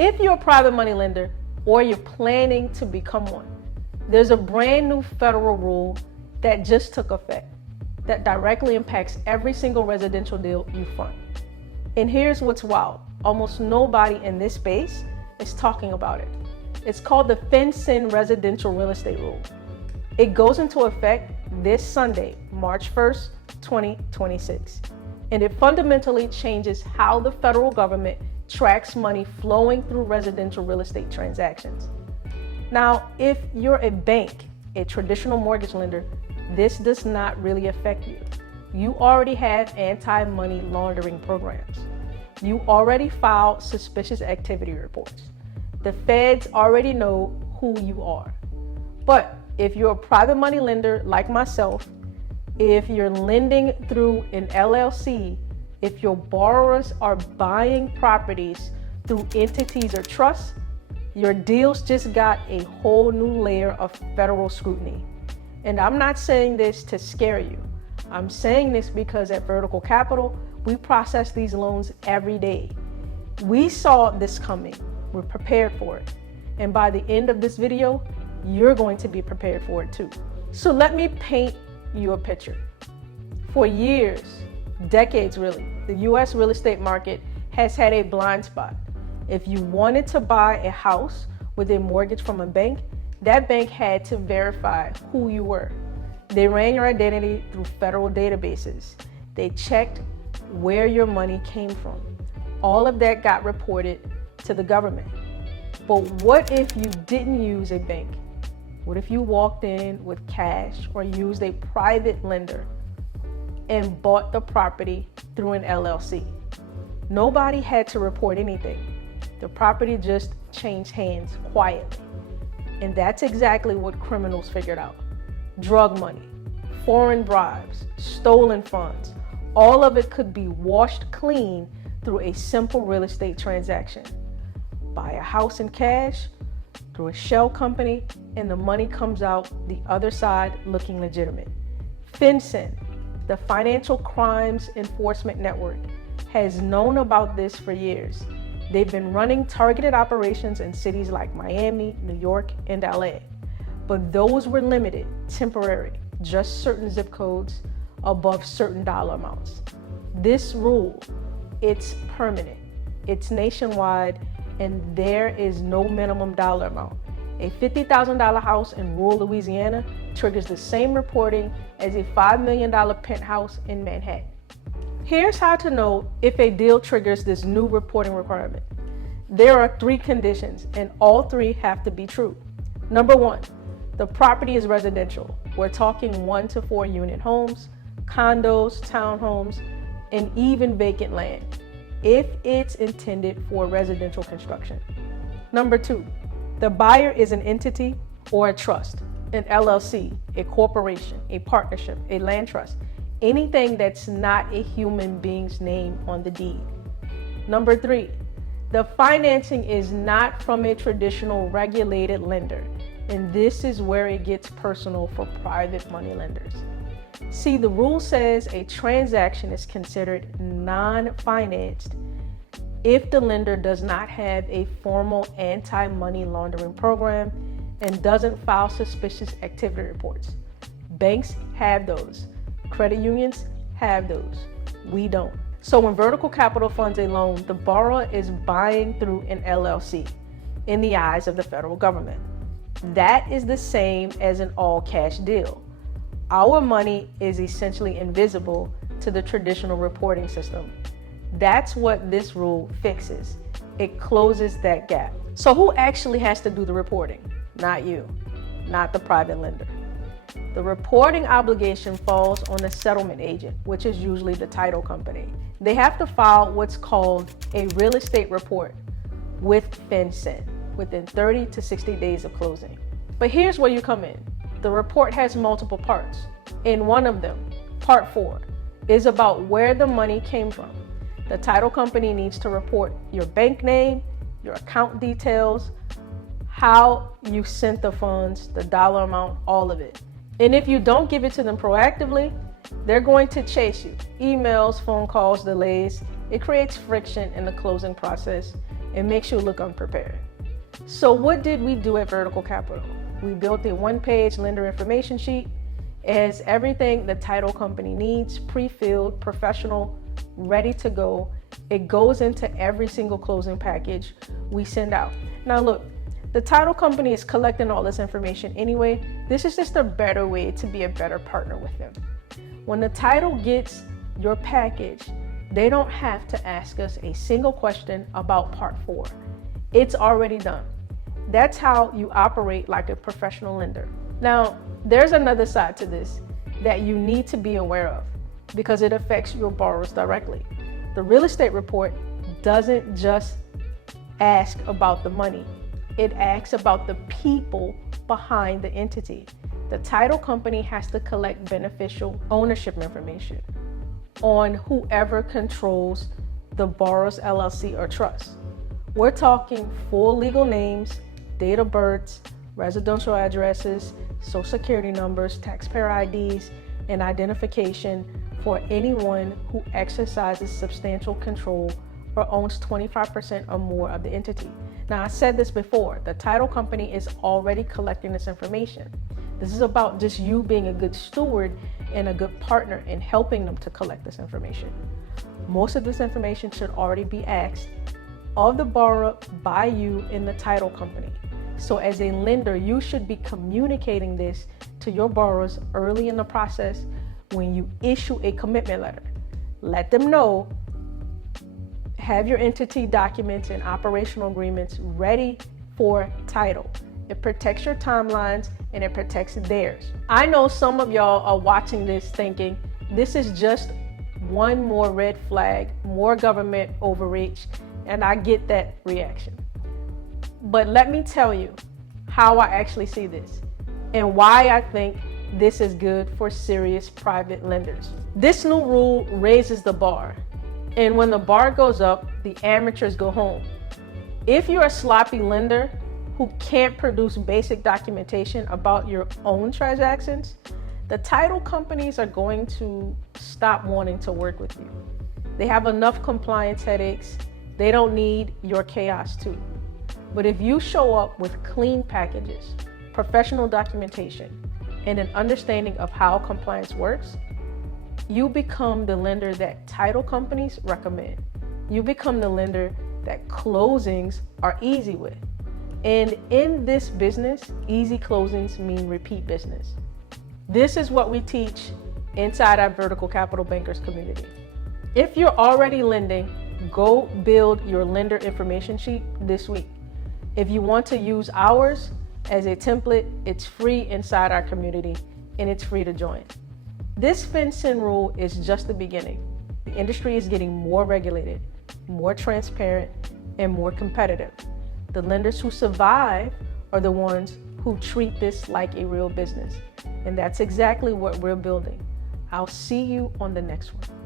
If you're a private money lender or you're planning to become one, there's a brand new federal rule that just took effect that directly impacts every single residential deal you fund. And here's what's wild. Almost nobody in this space is talking about it. It's called the Fincen Residential Real Estate Rule. It goes into effect this Sunday, March 1st, 2026. And it fundamentally changes how the federal government tracks money flowing through residential real estate transactions. Now, if you're a bank, a traditional mortgage lender, this does not really affect you. You already have anti-money laundering programs. You already filed suspicious activity reports. The feds already know who you are. But if you're a private money lender like myself, if you're lending through an LLC, if your borrowers are buying properties through entities or trusts, your deals just got a whole new layer of federal scrutiny. And I'm not saying this to scare you. I'm saying this because at Vertical Capital, we process these loans every day. We saw this coming. We're prepared for it. And by the end of this video, you're going to be prepared for it too. So let me paint you a picture. For years, decades really, the US real estate market has had a blind spot. If you wanted to buy a house with a mortgage from a bank, that bank had to verify who you were. They ran your identity through federal databases. They checked where your money came from. All of that got reported to the government. But what if you didn't use a bank? What if you walked in with cash or used a private lender and bought the property through an LLC? Nobody had to report anything. The property just changed hands quietly. And that's exactly what criminals figured out. Drug money, foreign bribes, stolen funds, all of it could be washed clean through a simple real estate transaction. Buy a house in cash, through a shell company, and the money comes out the other side looking legitimate. Fincen, the Financial Crimes Enforcement Network, has known about this for years. They've been running targeted operations in cities like Miami, New York, and LA. But those were limited, temporary, just certain zip codes above certain dollar amounts. This rule, it's permanent, it's nationwide, and there is no minimum dollar amount. A $50,000 house in rural Louisiana triggers the same reporting as a $5 million penthouse in Manhattan. Here's how to know if a deal triggers this new reporting requirement. There are 3 conditions, and all 3 have to be true. Number 1, the property is residential. We're talking 1 to 4 unit homes, condos, townhomes, and even vacant land, if it's intended for residential construction. Number 2, the buyer is an entity or a trust, an LLC, a corporation, a partnership, a land trust, anything that's not a human being's name on the deed. Number 3, the financing is not from a traditional regulated lender, and this is where it gets personal for private money lenders. See, the rule says a transaction is considered non-financed if the lender does not have a formal anti-money laundering program and doesn't file suspicious activity reports. Banks have those. Credit unions have those. We don't. So when Vertical Capital funds a loan, the borrower is buying through an LLC in the eyes of the federal government. That is the same as an all-cash deal. Our money is essentially invisible to the traditional reporting system. That's what this rule fixes. It closes that gap. So who actually has to do the reporting? Not you, not the private lender. The reporting obligation falls on the settlement agent, which is usually the title company. They have to file what's called a real estate report with Fincen within 30 to 60 days of closing. But here's where you come in. The report has multiple parts. In one of them, part 4, is about where the money came from. The title company needs to report your bank name, your account details, how you sent the funds, the dollar amount, all of it. And if you don't give it to them proactively, they're going to chase you. Emails, phone calls, delays. It creates friction in the closing process. It makes you look unprepared. So what did we do at Vertical Capital? We built a one-page lender information sheet. It has everything the title company needs, pre-filled, professional, ready to go. It goes into every single closing package we send out. Now look, the title company is collecting all this information anyway. This is just a better way to be a better partner with them. When the title gets your package, they don't have to ask us a single question about Part 4. It's already done. That's how you operate like a professional lender. Now, there's another side to this that you need to be aware of because it affects your borrowers directly. The real estate report doesn't just ask about the money. It asks about the people behind the entity. The title company has to collect beneficial ownership information on whoever controls the borrower's LLC or trust. We're talking full legal names, date of births, residential addresses, social security numbers, taxpayer IDs, and identification for anyone who exercises substantial control or owns 25% or more of the entity. Now, I said this before, the title company is already collecting this information. This is about just you being a good steward and a good partner in helping them to collect this information. Most of this information should already be asked of the borrower by you in the title company. So as a lender, you should be communicating this to your borrowers early in the process when you issue a commitment letter. Let them know, have your entity documents and operational agreements ready for title. It protects your timelines and it protects theirs. I know some of y'all are watching this thinking, this is just one more red flag, more government overreach, and I get that reaction. But let me tell you how I actually see this and why I think this is good for serious private lenders. This new rule raises the bar, and when the bar goes up, the amateurs go home. If you're a sloppy lender who can't produce basic documentation about your own transactions, the title companies are going to stop wanting to work with you. They have enough compliance headaches. They don't need your chaos too. But if you show up with clean packages, professional documentation, and an understanding of how compliance works, you become the lender that title companies recommend. You become the lender that closings are easy with. And in this business, easy closings mean repeat business. This is what we teach inside our Vertical Capital Bankers community. If you're already lending, go build your lender information sheet this week. If you want to use ours as a template, it's free inside our community and it's free to join. This Fincen rule is just the beginning. The industry is getting more regulated, more transparent, and more competitive. The lenders who survive are the ones who treat this like a real business. And that's exactly what we're building. I'll see you on the next one.